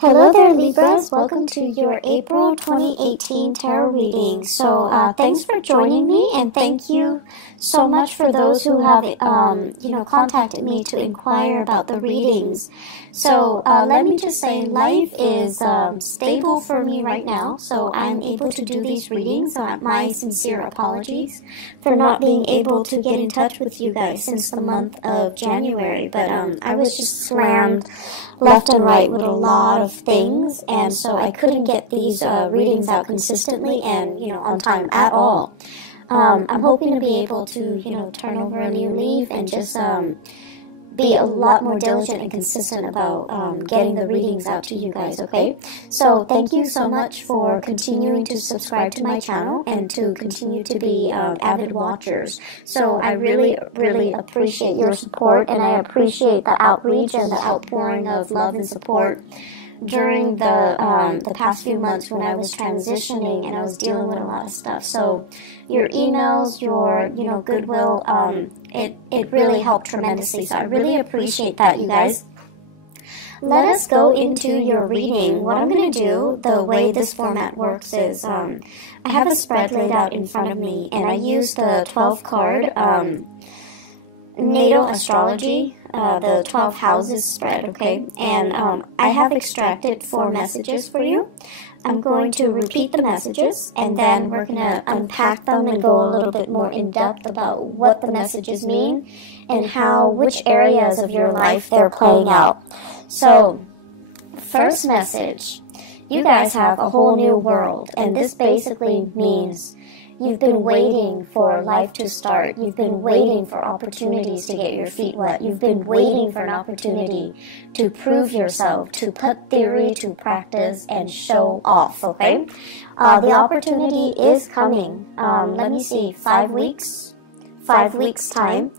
Hello there, Libras. Welcome to your April 2018 tarot reading. So, thanks for joining me, and thank you so much for those who have, contacted me to inquire about the readings. So, let me just say, life is stable for me right now, so I'm able to do these readings. My sincere apologies for not being able to get in touch with you guys since the month of January, but I was just slammed left and right with a lot of things, and so I couldn't get these readings out consistently and on time at all. I'm hoping to be able to turn over a new leaf and just be a lot more diligent and consistent about getting the readings out to you guys, okay? So thank you so much for continuing to subscribe to my channel and to continue to be avid watchers. So I really, really appreciate your support, and I appreciate the outreach and the outpouring of love and support during the past few months when I was transitioning and I was dealing with a lot of stuff. So your emails, your goodwill, it really helped tremendously. So I really appreciate that, you guys. Let us go into your reading. What I'm going to do, the way this format works is I have a spread laid out in front of me, and I use the 12 card natal astrology, the 12 houses spread, okay? And I have extracted 4 messages for you. I'm going to repeat the messages, and then we're going to unpack them and go a little bit more in depth about what the messages mean and which areas of your life they're playing out. So, first message, you guys have a whole new world, and this basically means you've been waiting for life to start. You've been waiting for opportunities to get your feet wet. You've been waiting for an opportunity to prove yourself, to put theory to practice and show off, okay? The opportunity is coming. Let me see, 5 weeks? 5 weeks time.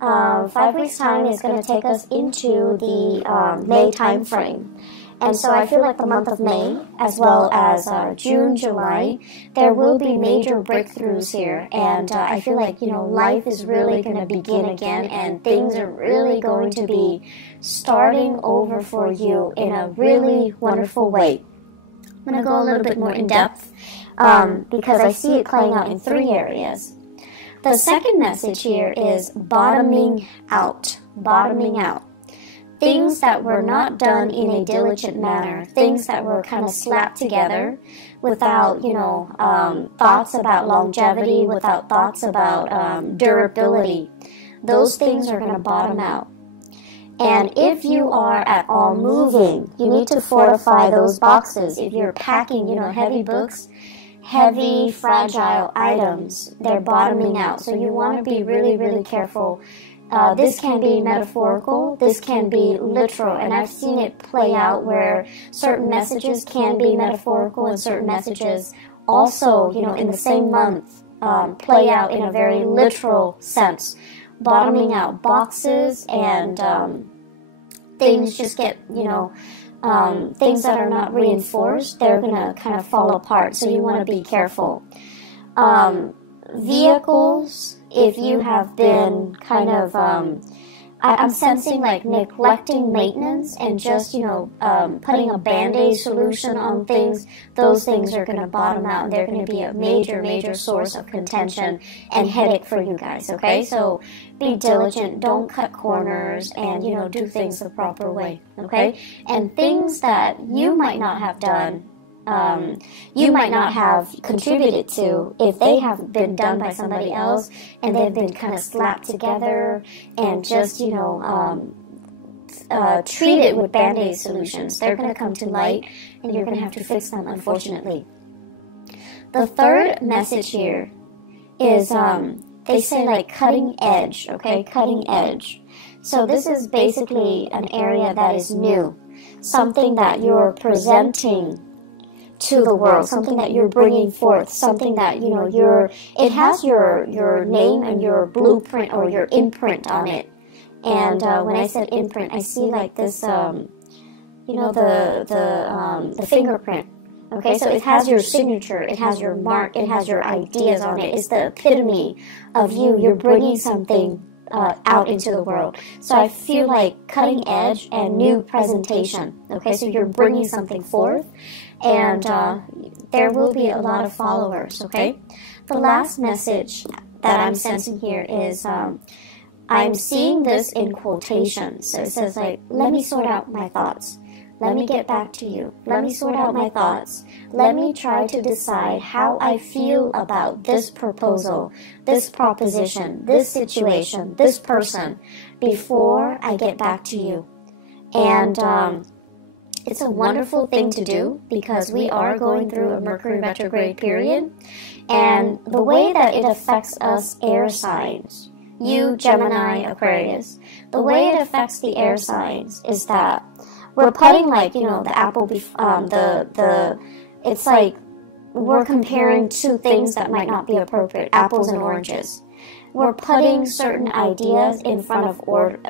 5 weeks time is going to take us into the May time frame. And so I feel like the month of May, as well as June, July, there will be major breakthroughs here. And I feel like, life is really going to begin again, and things are really going to be starting over for you in a really wonderful way. I'm going to go a little bit more in depth because I see it playing out in 3 areas. The second message here is bottoming out. Bottoming out. Things that were not done in a diligent manner, things that were kind of slapped together without, thoughts about longevity, without thoughts about durability. Those things are going to bottom out. And if you are at all moving, you need to fortify those boxes. If you're packing, heavy books, heavy, fragile items, they're bottoming out. So you want to be really, really careful. This can be metaphorical, this can be literal, and I've seen it play out where certain messages can be metaphorical and certain messages also, in the same month, play out in a very literal sense. Bottoming out boxes and things just get, things that are not reinforced, they're going to kind of fall apart, so you want to be careful. Vehicles, if you have been kind of, I'm sensing like neglecting maintenance and just, putting a Band-Aid solution on things, those things are going to bottom out, and they're going to be a major, major source of contention and headache for you guys, okay? So be diligent, don't cut corners, and, do things the proper way, okay? And things that you might not have done, you might not have contributed to, if they have been done by somebody else and they've been kind of slapped together and just, treated with Band-Aid solutions. They're going to come to light, and you're going to have to fix them, unfortunately. The third message here is, they say like cutting edge, okay? Cutting edge. So this is basically an area that is new, something that you're presenting to the world, something that you're bringing forth, something that, it has your name and your blueprint or your imprint on it. And when I said imprint, I see like this, the fingerprint. Okay, so it has your signature, it has your mark, it has your ideas on it. It's the epitome of you. You're bringing something out into the world. So I feel like cutting edge and new presentation. Okay, so you're bringing something forth, and there will be a lot of followers. Okay, the last message that I'm sensing here is I'm seeing this in quotations. So it says like, let me sort out my thoughts. Let me get back to you. Let me sort out my thoughts. Let me try to decide how I feel about this proposal, this proposition, this situation, this person, before I get back to you. And it's a wonderful thing to do, because we are going through a Mercury retrograde period. And the way that it affects us air signs, you, Gemini, Aquarius, the way it affects the air signs is that we're putting, like, you know, the apple, it's like we're comparing two things that might not be appropriate, apples and oranges. We're putting certain ideas in front of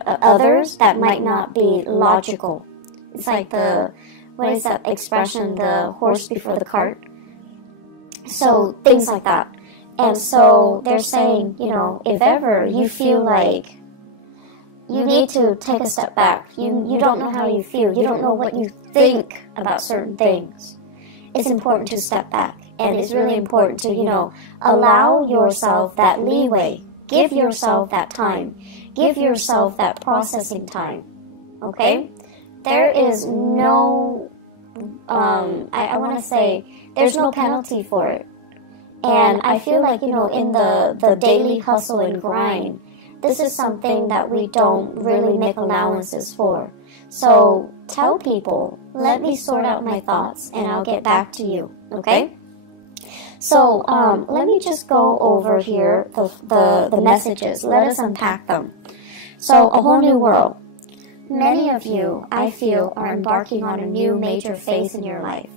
others that might not be logical. It's like what is that expression, the horse before the cart? So things like that. And so they're saying, you know, if ever you feel like you need to take a step back, you don't know how you feel, you don't know what you think about certain things, it's important to step back. And it's really important to, you know, allow yourself that leeway. Give yourself that time. Give yourself that processing time. Okay? There is no, I want to say, there's no penalty for it. And I feel like, you know, in the daily hustle and grind, this is something that we don't really make allowances for. So tell people, let me sort out my thoughts and I'll get back to you, okay? So let me just go over here the messages. Let us unpack them. So a whole new world. Many of you, I feel, are embarking on a new major phase in your life.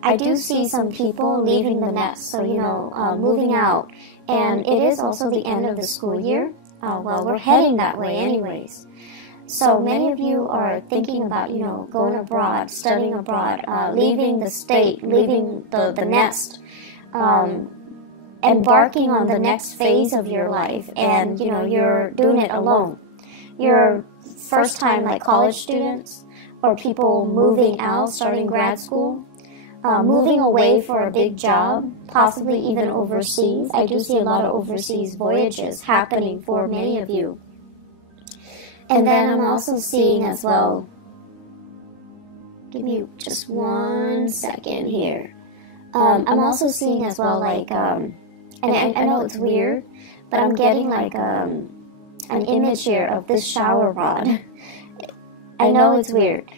I do see some people leaving the nest, so, you know, moving out. And it is also the end of the school year. Well, we're heading that way anyways. So many of you are thinking about, you know, going abroad, studying abroad, leaving the state, leaving the nest, embarking on the next phase of your life, and, you know, you're doing it alone. You're first time, like college students, or people moving out, starting grad school, moving away for a big job, possibly even overseas. I do see a lot of overseas voyages happening for many of you. And then I'm also seeing as well, give me just 1 second here. I'm also seeing as well, like, and I know it's weird, but I'm getting like an image here of this shower rod. I know it's weird.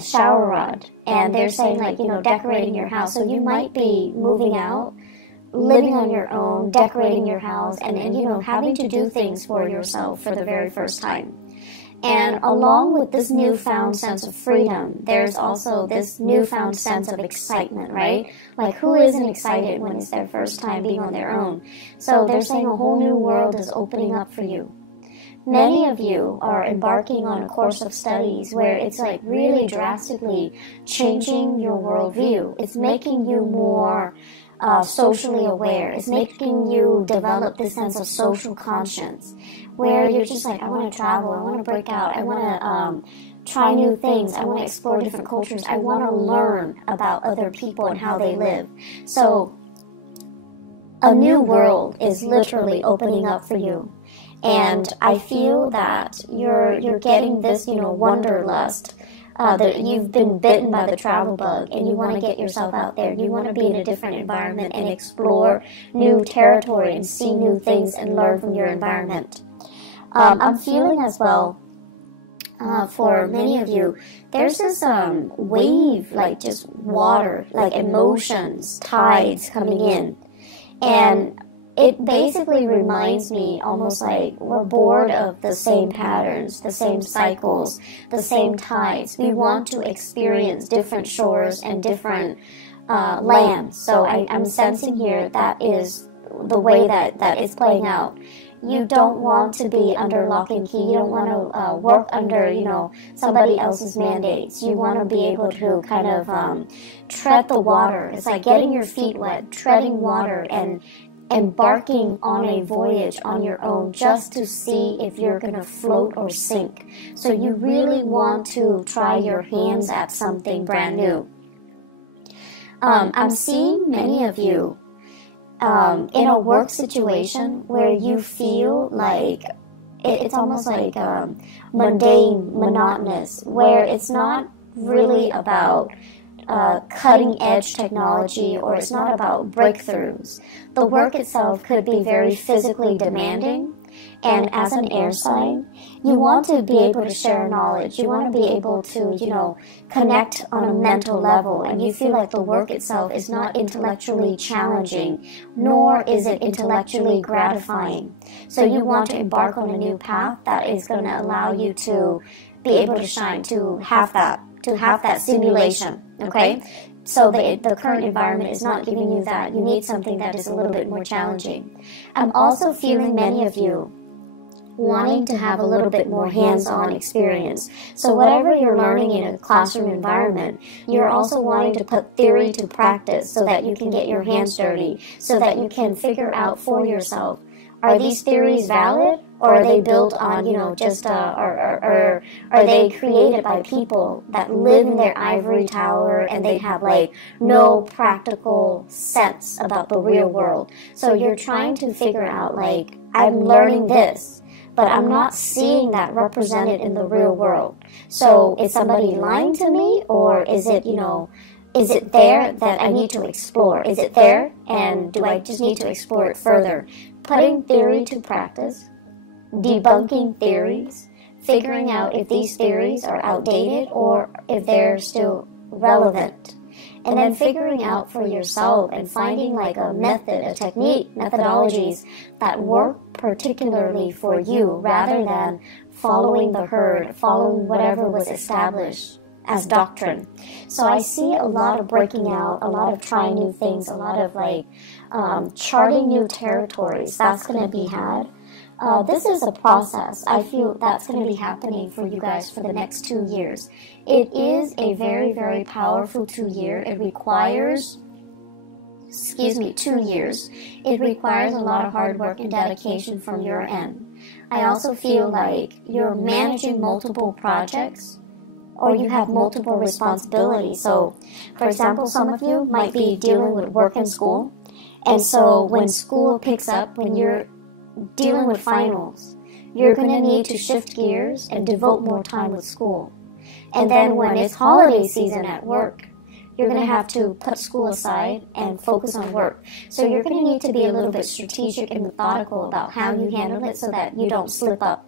Shower rod, and they're saying, like, you know, decorating your house. So you might be moving out, living on your own, decorating your house, and you know, having to do things for yourself for the very first time. And along with this newfound sense of freedom, there's also this newfound sense of excitement, right? Like, who isn't excited when it's their first time being on their own? So they're saying a whole new world is opening up for you. Many of you are embarking on a course of studies where it's like really drastically changing your worldview. It's making you more socially aware. It's making you develop this sense of social conscience, where you're just like, I want to travel, I want to break out, I want to try new things, I want to explore different cultures, I want to learn about other people and how they live. So a new world is literally opening up for you. And I feel that you're getting this, you know, wanderlust, that you've been bitten by the travel bug, and you want to get yourself out there. You want to be in a different environment and explore new territory and see new things and learn from your environment. I'm feeling as well, for many of you, there's this wave, like just water, like emotions, tides coming in. And it basically reminds me almost like we're bored of the same patterns, the same cycles, the same tides. We want to experience different shores and different lands. So I'm sensing here that is the way that is playing out. You don't want to be under lock and key. You don't want to work under, you know, somebody else's mandates. You want to be able to kind of tread the water. It's like getting your feet wet, treading water, and embarking on a voyage on your own just to see if you're going to float or sink. So you really want to try your hands at something brand new. I'm seeing many of you in a work situation where you feel like it's almost like mundane, monotonous, where it's not really about cutting edge technology, or it's not about breakthroughs. The work itself could be very physically demanding, and as an air sign, you want to be able to share knowledge. You want to be able to, connect on a mental level, and you feel like the work itself is not intellectually challenging, nor is it intellectually gratifying. So you want to embark on a new path that is going to allow you to be able to shine, to have that stimulation, okay? So the current environment is not giving you that. You need something that is a little bit more challenging. I'm also feeling many of you wanting to have a little bit more hands-on experience. So whatever you're learning in a classroom environment, you're also wanting to put theory to practice so that you can get your hands dirty, so that you can figure out for yourself, are these theories valid, or are they built on, or are they created by people that live in their ivory tower and they have like no practical sense about the real world? So you're trying to figure out, like, I'm learning this, but I'm not seeing that represented in the real world. So is somebody lying to me, or is it, is it there that I need to explore? Is it there, and do I just need to explore it further? Putting theory to practice, debunking theories, figuring out if these theories are outdated or if they're still relevant. And then figuring out for yourself and finding like a method, a technique, methodologies that work particularly for you, rather than following the herd, following whatever was established as doctrine. So I see a lot of breaking out, a lot of trying new things, a lot of like charting new territories. That's going to be had. This is a process. I feel that's going to be happening for you guys for the next 2 years. It is a very, very powerful 2 year. It requires, 2 years. It requires a lot of hard work and dedication from your end. I also feel like you're managing multiple projects, or you have multiple responsibilities. So, for example, some of you might be dealing with work and school. And so when school picks up, when you're dealing with finals, you're going to need to shift gears and devote more time with school. And then when it's holiday season at work, you're going to have to put school aside and focus on work. So you're going to need to be a little bit strategic and methodical about how you handle it so that you don't slip up.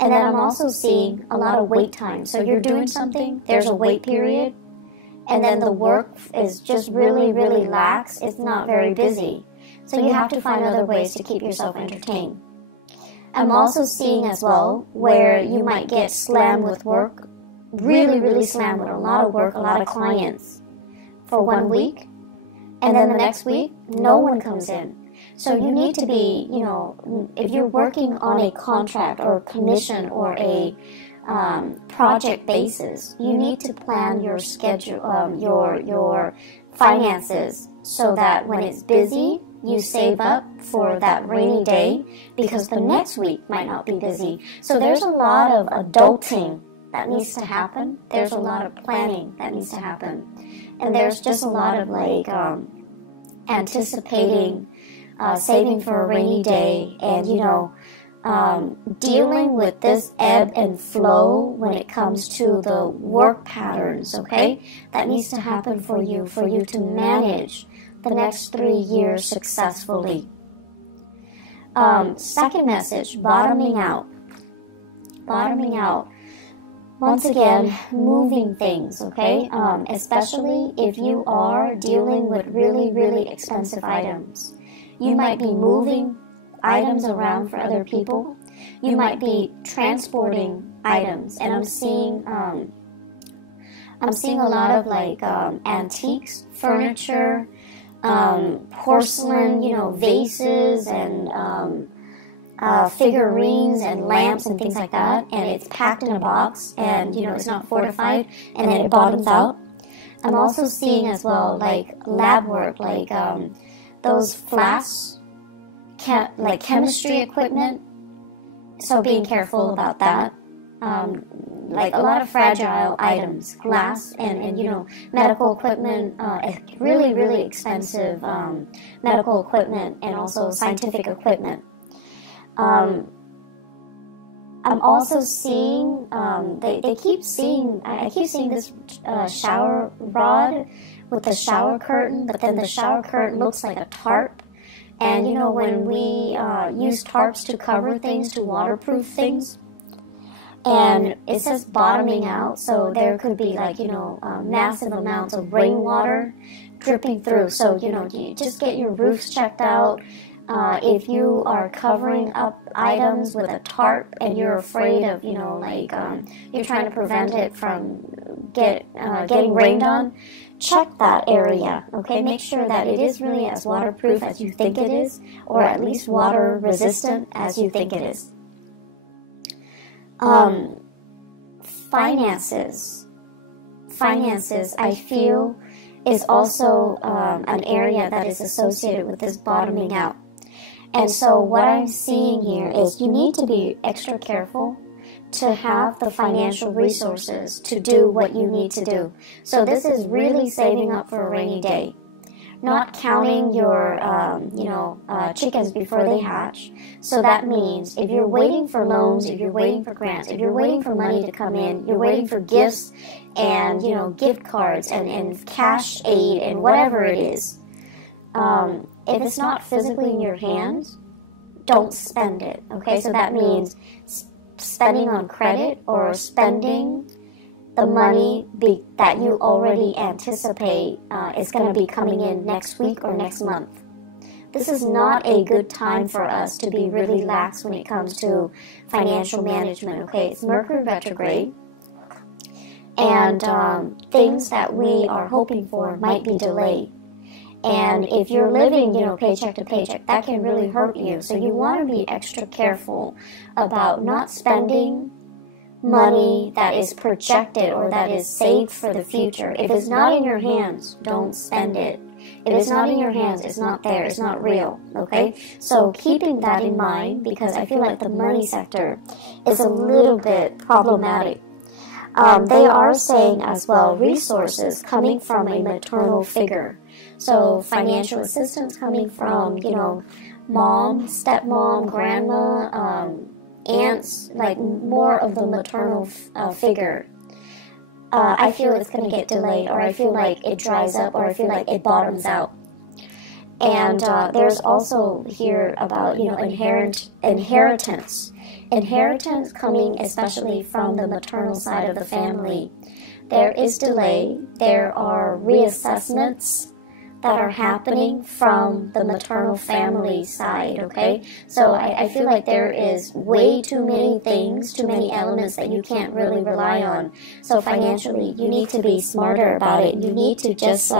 And then I'm also seeing a lot of wait time. So you're doing something, there's a wait period, and then the work is just really, really lax. It's not very busy. So you have to find other ways to keep yourself entertained. I'm also seeing as well where you might get slammed with work, really, really slammed with a lot of work, a lot of clients for 1 week. And then the next week, no one comes in. So you need to be, if you're working on a contract or a commission or a project basis, you need to plan your schedule, your finances, so that when it's busy, you save up for that rainy day, because the next week might not be busy. So there's a lot of adulting that needs to happen. There's a lot of planning that needs to happen. And there's just a lot of like anticipating, saving for a rainy day, and dealing with this ebb and flow when it comes to the work patterns, okay? That needs to happen for you to manage the next 3 years successfully. Second message, bottoming out. Bottoming out. Once again, moving things, okay? Especially if you are dealing with really, really expensive items. You might be moving items around for other people. You might be transporting items, and I'm seeing a lot of like antiques, furniture, porcelain, vases and figurines and lamps and things like that, and it's packed in a box, and it's not fortified, and then it bottoms out. I'm also seeing as well like lab work, like those flasks like chemistry equipment, so being careful about that. Like a lot of fragile items, glass and you know, medical equipment, really, really expensive medical equipment, and also scientific equipment. I'm also seeing, they keep seeing, I keep seeing this shower rod with the shower curtain, but then the shower curtain looks like a tarp. And you know, when we use tarps to cover things, to waterproof things, and it says bottoming out, so there could be, like, you know, massive amounts of rainwater dripping through. So, you know, you just get your roofs checked out. If you are covering up items with a tarp and you're afraid of, you know, like, you're trying to prevent it from getting rained on, check that area, okay? Make sure that it is really as waterproof as you think it is, or at least water resistant as you think it is. Finances, I feel, is also an area that is associated with this bottoming out. And so what I'm seeing here is you need to be extra careful to have the financial resources to do what you need to do. So this is really saving up for a rainy day. Not counting your, chickens before they hatch. So that means if you're waiting for loans, if you're waiting for grants, if you're waiting for money to come in, you're waiting for gifts and, you know, gift cards and cash aid and whatever it is. If it's not physically in your hands, don't spend it, okay? So that means spending on credit or spending the money that you already anticipate is going to be coming in next week or next month. This is not a good time for us to be really lax when it comes to financial management, okay? It's Mercury retrograde, and things that we are hoping for might be delayed. And if you're living, you know, paycheck to paycheck, that can really hurt you. So you want to be extra careful about not spending money that is projected or that is saved for the future. If it's not in your hands, don't spend it. If it's not in your hands, it's not there, it's not real, okay? So keeping that in mind, because I feel like the money sector is a little bit problematic. They are saying as well resources coming from a maternal figure. So financial assistance coming from, you know, mom, stepmom, grandma, aunts, like more of the maternal figure. I feel it's going to get delayed, or I feel like it dries up, or I feel like it bottoms out. And there's also here about, you know, inheritance. Inheritance coming especially from the maternal side of the family. There is delay. There are reassessments that are happening from the maternal family side, okay? So I feel like there is way too many things, too many elements that you can't really rely on. So financially, you need to be smarter about it. You need to just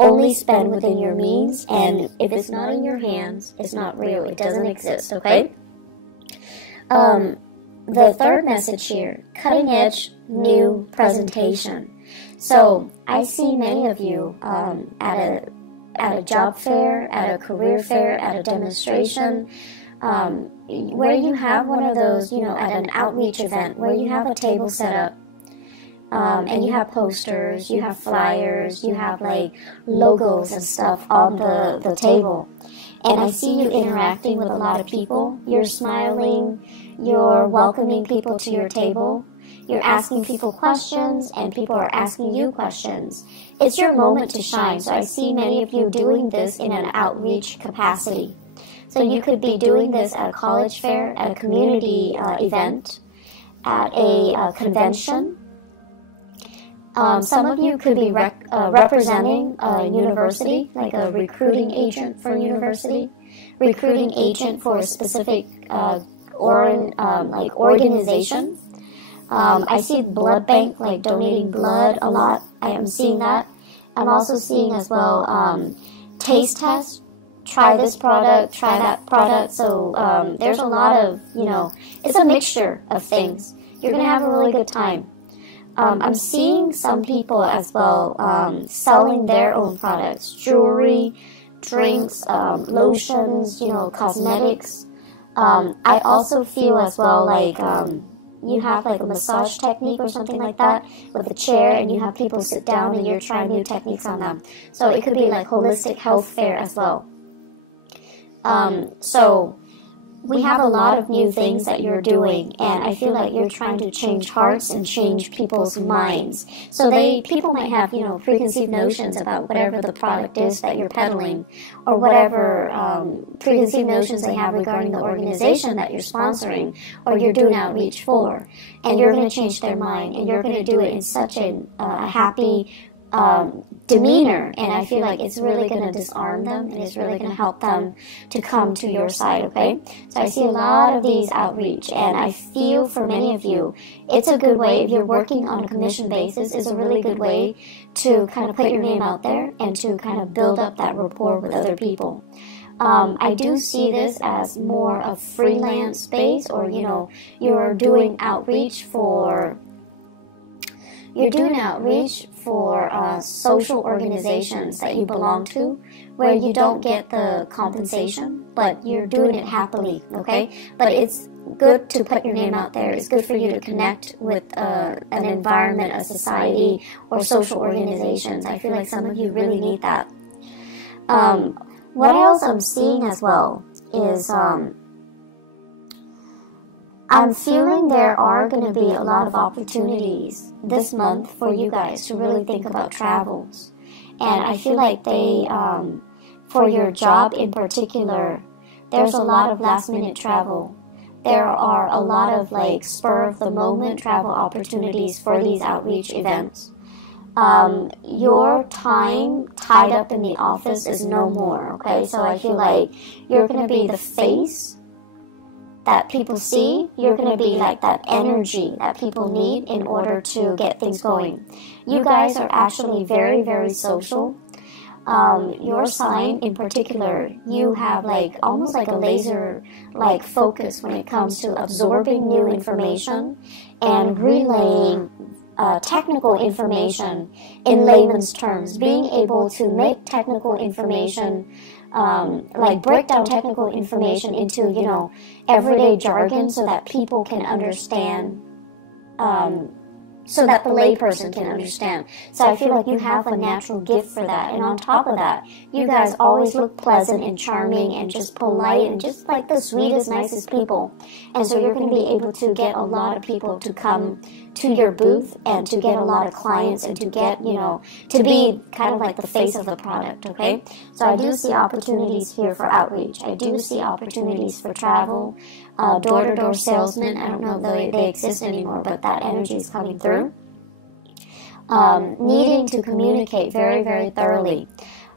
only spend within your means, and if it's not in your hands, it's not real. It doesn't exist, okay? The third message here, cutting edge new presentation. So I see many of you at a job fair, at a career fair, at a demonstration, where you have one of those, you know, at an outreach event where you have a table set up, and you have posters, you have flyers, you have like logos and stuff on the table. And I see you interacting with a lot of people. You're smiling, you're welcoming people to your table. You're asking people questions, and people are asking you questions. It's your moment to shine. So I see many of you doing this in an outreach capacity. So you could be doing this at a college fair, at a community event, at a convention. Some of you could be representing a university, like a recruiting agent for a university, recruiting agent for a specific organization. I see blood bank, like donating blood a lot. I am seeing that. I'm also seeing as well taste test. Try this product, try that product. So there's a lot of, you know, it's a mixture of things. You're going to have a really good time. I'm seeing some people as well selling their own products, jewelry, drinks, lotions, you know, cosmetics. I also feel as well like you have like a massage technique or something like that with a chair, and you have people sit down and you're trying new techniques on them. So it could be like holistic health fair as well. So we have a lot of new things that you're doing, and I feel like you're trying to change hearts and change people's minds. So people might have, you know, preconceived notions about whatever the product is that you're peddling, or whatever preconceived notions they have regarding the organization that you're sponsoring or you're doing outreach for. And you're going to change their mind, and you're going to do it in such a happy demeanor, and I feel like it's really going to disarm them, and it's really going to help them to come to your side, okay? So I see a lot of these outreach, and I feel for many of you, it's a good way, if you're working on a commission basis, it's a really good way to kind of put your name out there and to kind of build up that rapport with other people. I do see this as more of freelance space, or, you know, you're doing outreach for social organizations that you belong to, where you don't get the compensation, but you're doing it happily, okay? But it's good to put your name out there. It's good for you to connect with an environment, a society, or social organizations. I feel like some of you really need that. What else I'm seeing as well is I'm feeling there are going to be a lot of opportunities this month for you guys to really think about travels. And I feel like for your job in particular, there's a lot of last minute travel. There are a lot of like spur of the moment travel opportunities for these outreach events. Your time tied up in the office is no more, okay? So I feel like you're going to be the face that people see. You're going to be like that energy that people need in order to get things going. You guys are actually very, very social. Your sign in particular, you have like almost like a laser like focus when it comes to absorbing new information and relaying technical information in layman's terms, being able to make technical information like break down technical information into, you know, everyday jargon so that people can understand, so that the layperson can understand. So I feel like you have a natural gift for that. And on top of that, you guys always look pleasant and charming and just polite and just like the sweetest, nicest people. And so you're going to be able to get a lot of people to come to your booth and to get a lot of clients and to get, you know, to be kind of like the face of the product, okay? So I do see opportunities here for outreach. I do see opportunities for travel, door-to-door salesmen. I don't know if they exist anymore, but that energy is coming through. Needing to communicate very, very thoroughly.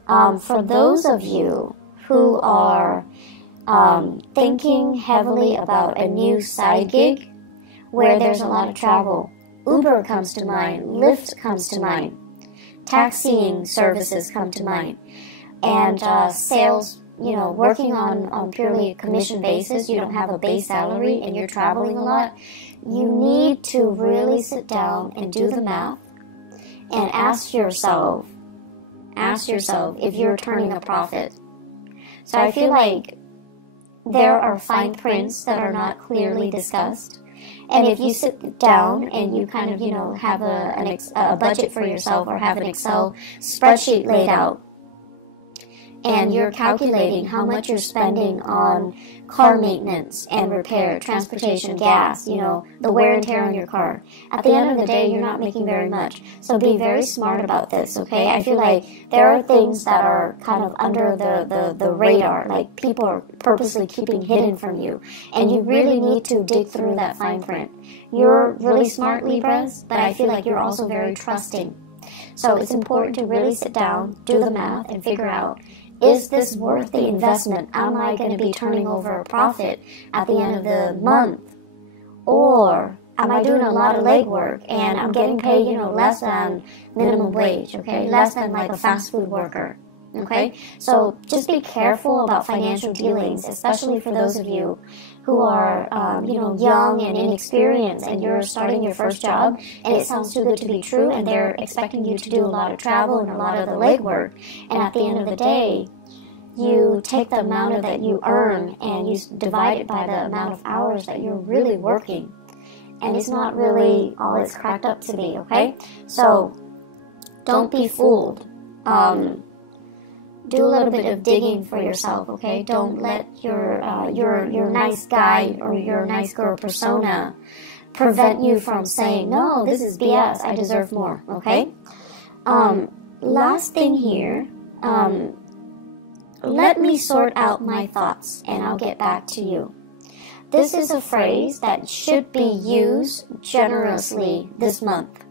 For those of you who are thinking heavily about a new side gig where there's a lot of travel, Uber comes to mind, Lyft comes to mind, taxiing services come to mind, and sales, you know, working on purely a commission basis. You don't have a base salary and you're traveling a lot. You need to really sit down and do the math and ask yourself if you're turning a profit. So I feel like there are fine prints that are not clearly discussed. And if you sit down and you kind of, you know, have a budget for yourself, or have an Excel spreadsheet laid out, and you're calculating how much you're spending on car maintenance and repair, transportation, gas, you know, the wear and tear on your car. At the end of the day, you're not making very much. So be very smart about this, okay? I feel like there are things that are kind of under the radar, like people are purposely keeping hidden from you. And you really need to dig through that fine print. You're really smart, Libras, but I feel like you're also very trusting. So it's important to really sit down, do the math, and figure out, is this worth the investment? Am I going to be turning over a profit at the end of the month? Or am I doing a lot of legwork and I'm getting paid, you know, less than minimum wage, okay? Less than like a fast food worker, okay? So just be careful about financial dealings, especially for those of you who are, you know, young and inexperienced, and you're starting your first job, and it sounds too good to be true, and they're expecting you to do a lot of travel and a lot of the legwork, and at the end of the day, you take the amount that you earn and you divide it by the amount of hours that you're really working. And it's not really all it's cracked up to be, okay? So don't be fooled. Do a little bit of digging for yourself, okay? Don't let your nice guy or your nice girl persona prevent you from saying, no, this is BS, I deserve more, okay? Last thing here, let me sort out my thoughts and I'll get back to you. This is a phrase that should be used generously this month.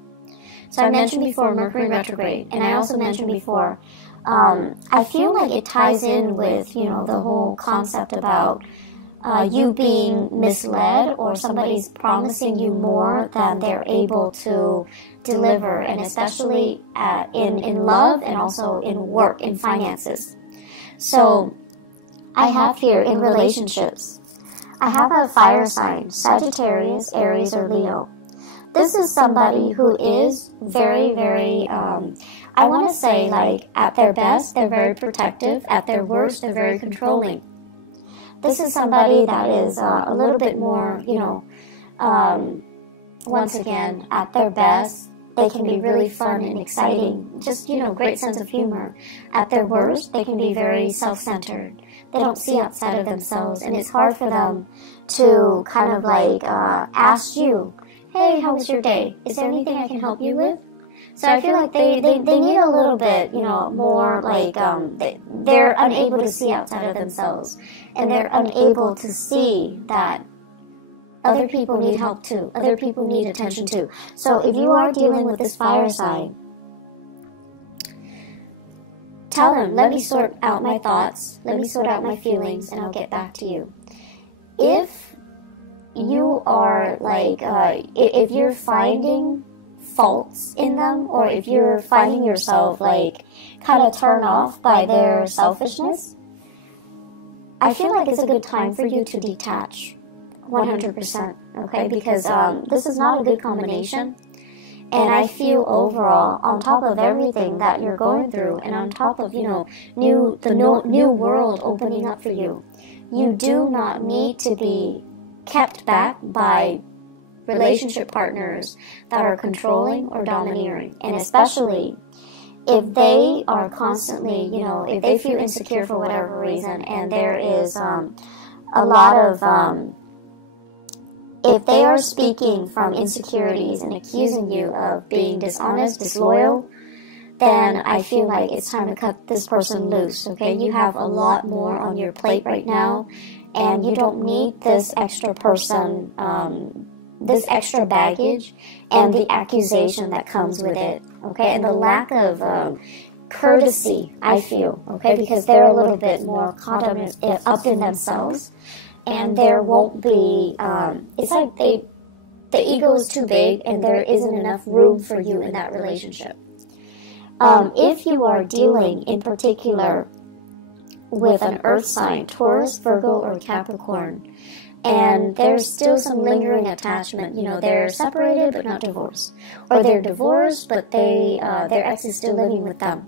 So I mentioned before Mercury retrograde, and I also mentioned before, I feel like it ties in with, the whole concept about you being misled or somebody's promising you more than they're able to deliver, and especially in love and also in work, in finances. So I have here in relationships, I have a fire sign, Sagittarius, Aries, or Leo. This is somebody who is very, very, I want to say, like, at their best, they're very protective. At their worst, they're very controlling. This is somebody that is a little bit more, once again, at their best, they can be really fun and exciting. Just, great sense of humor. At their worst, they can be very self-centered. They don't see outside of themselves, and it's hard for them to kind of like ask you, hey, how was your day? Is there anything I can help you with? So I feel like they need a little bit, more like they're unable to see outside of themselves, and they're unable to see that other people need help too. Other people need attention too. So if you are dealing with this fire sign, tell them, let me sort out my thoughts, let me sort out my feelings, and I'll get back to you. If you are like, if you're finding faults in them, or if you're finding yourself like kind of turned off by their selfishness, I feel like it's a good time for you to detach 100%, okay? Because this is not a good combination. And I feel overall, on top of everything that you're going through, and on top of, the new world opening up for you, you do not need to be kept back by relationship partners that are controlling or domineering. And especially if they are constantly, if they feel insecure for whatever reason, and there is a lot of... if they are speaking from insecurities and accusing you of being dishonest, disloyal, then I feel like it's time to cut this person loose, okay? You have a lot more on your plate right now, and you don't need this extra person, this extra baggage, and the accusation that comes with it, okay? And the lack of courtesy, I feel, okay? Because they're a little bit more caught up in themselves. And there won't be, it's like the ego is too big and there isn't enough room for you in that relationship. If you are dealing in particular with an earth sign, Taurus, Virgo, or Capricorn, and there's still some lingering attachment, they're separated but not divorced, or they're divorced but their ex is still living with them.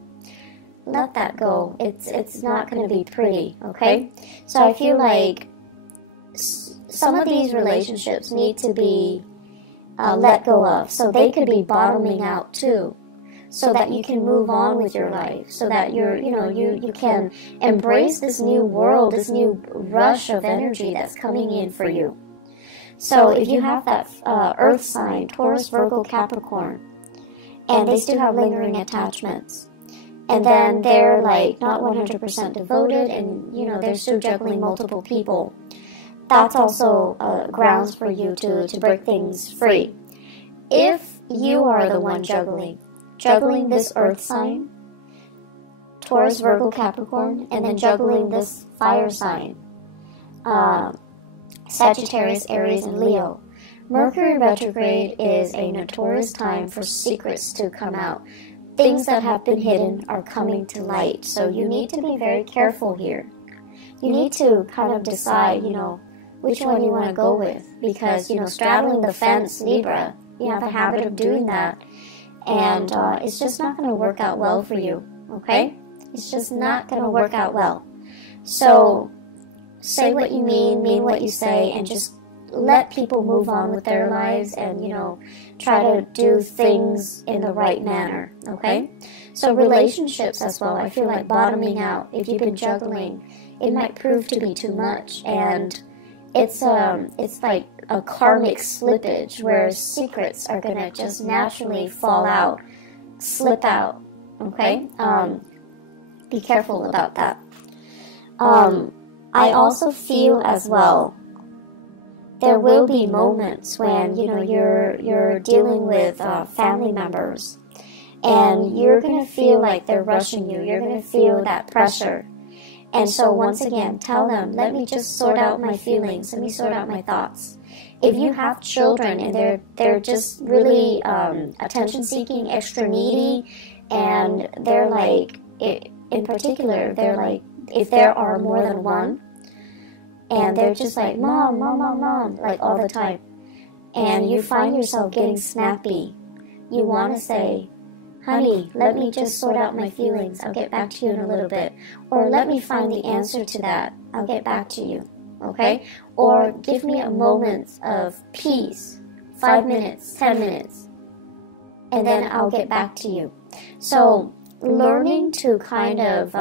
Let that go. It's not going to be pretty, okay? So I feel like some of these relationships need to be let go of, so they could be bottoming out too, so that you can move on with your life, so that you can embrace this new world, this new rush of energy that's coming in for you. So if you have that earth sign, Taurus, Virgo, Capricorn, and they still have lingering attachments, and then they're like not 100% devoted, and they're still juggling multiple people, that's also grounds for you to break things free. If you are the one juggling this earth sign, Taurus, Virgo, Capricorn, and then juggling this fire sign, Sagittarius, Aries, and Leo, Mercury retrograde is a notorious time for secrets to come out. Things that have been hidden are coming to light, so you need to be very careful here. You need to kind of decide, which one you want to go with, because, straddling the fence, Libra, you have a habit of doing that, and it's just not going to work out well for you, okay? It's just not going to work out well. So say what you mean what you say, and just let people move on with their lives, and, you know, try to do things in the right manner, okay? So relationships as well, I feel like bottoming out. If you've been juggling, it might prove to be too much, and it's like a karmic slippage where secrets are going to just naturally fall out, slip out, okay? Be careful about that. I also feel as well, there will be moments when, you know, you're dealing with family members, and you're going to feel like they're rushing you. You're going to feel that pressure. And so once again, tell them, let me just sort out my feelings. Let me sort out my thoughts. If you have children and they're just really attention-seeking, extra needy, and they're like, in particular, they're like, if there are more than one, and they're just like, mom, mom, mom, mom, like all the time, and you find yourself getting snappy, you want to say, honey, let me just sort out my feelings. I'll get back to you in a little bit. Or let me find the answer to that. I'll get back to you. Okay? Or give me a moment of peace. 5 minutes, 10 minutes. And then I'll get back to you. So learning to kind of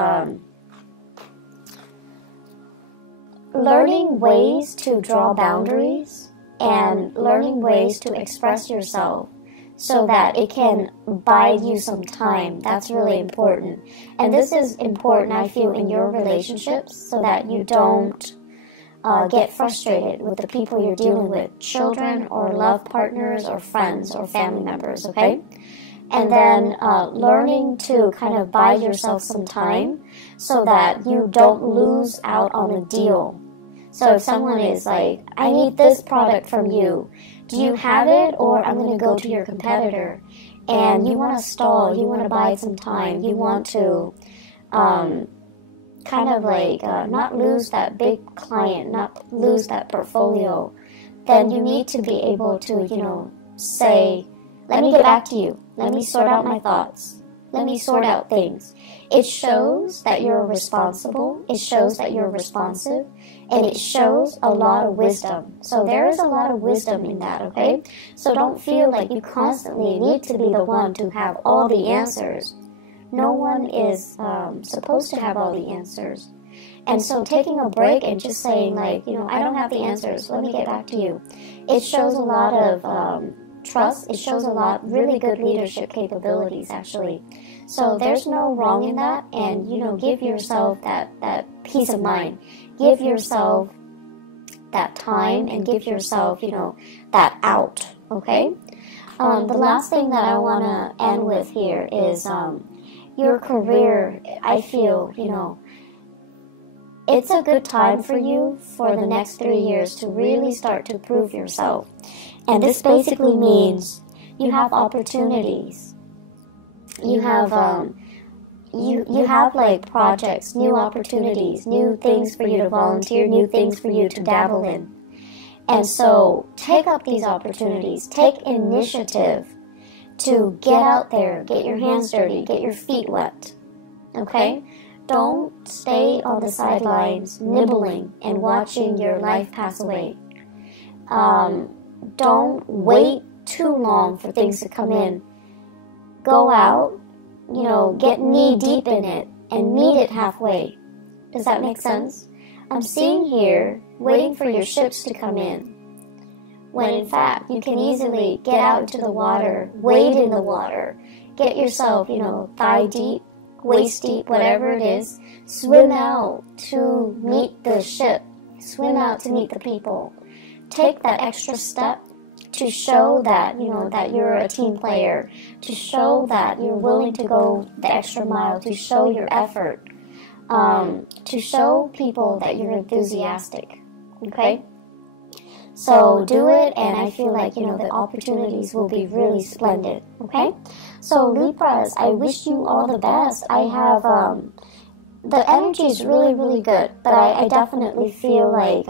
learning ways to draw boundaries, and learning ways to express yourself, so that it can bide you some time. That's really important. And this is important, I feel, in your relationships, so that you don't get frustrated with the people you're dealing with, children or love partners or friends or family members, okay? And then learning to kind of buy yourself some time so that you don't lose out on a deal. So if someone is like, I need this product from you, do you have it, or I'm going to go to your competitor? And you want to stall, you want to buy some time, you want to kind of like not lose that big client, not lose that portfolio, then you need to be able to, you know, say, let me get back to you, let me sort out my thoughts, let me sort out things. It shows that you're responsible, it shows that you're responsive, and it shows a lot of wisdom. So there is a lot of wisdom in that, okay? So don't feel like you constantly need to be the one to have all the answers. No one is supposed to have all the answers. And so taking a break and just saying, like, you know, I don't have the answers, let me get back to you. It shows a lot of trust. It shows a lot really good leadership capabilities, actually. So there's no wrong in that, and, you know, give yourself that peace of mind. Give yourself that time, and give yourself, you know, that out, okay? The last thing that I want to end with here is your career. I feel, you know, it's a good time for you for the next 3 years to really start to prove yourself. And this basically means you have opportunities. You have you have like projects, new opportunities, new things for you to volunteer, new things for you to dabble in. And so take up these opportunities, take initiative to get out there, get your hands dirty, get your feet wet, okay? Don't stay on the sidelines nibbling and watching your life pass away. Don't wait too long for things to come in. Go out, you know, get knee deep in it and meet it halfway. Does that make sense? I'm seeing here, waiting for your ships to come in, when in fact you can easily get out into the water, wade in the water, get yourself, you know, thigh deep, waist deep, whatever it is, swim out to meet the ship, swim out to meet the people. Take that extra step to show that, you know, that you're a team player, to show that you're willing to go the extra mile, to show your effort, to show people that you're enthusiastic, okay? So do it, and I feel like, you know, the opportunities will be really splendid, okay? So Libras, I wish you all the best. I have, the energy is really, really good, but I definitely feel like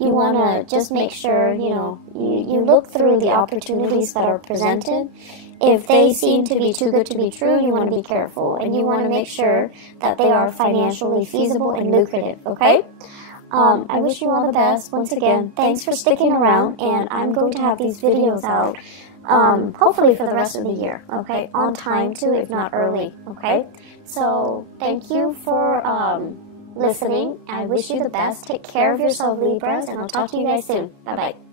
you want to just make sure, you know, you look through the opportunities that are presented. if they seem to be too good to be true, you want to be careful, and you want to make sure that they are financially feasible and lucrative, okay? I wish you all the best. Once again, thanks for sticking around, and I'm going to have these videos out, hopefully for the rest of the year, okay? On time too, if not early, okay? So, thank you for listening. I wish you the best. Take care of yourself, Libras, and I'll talk to you guys soon. Bye-bye.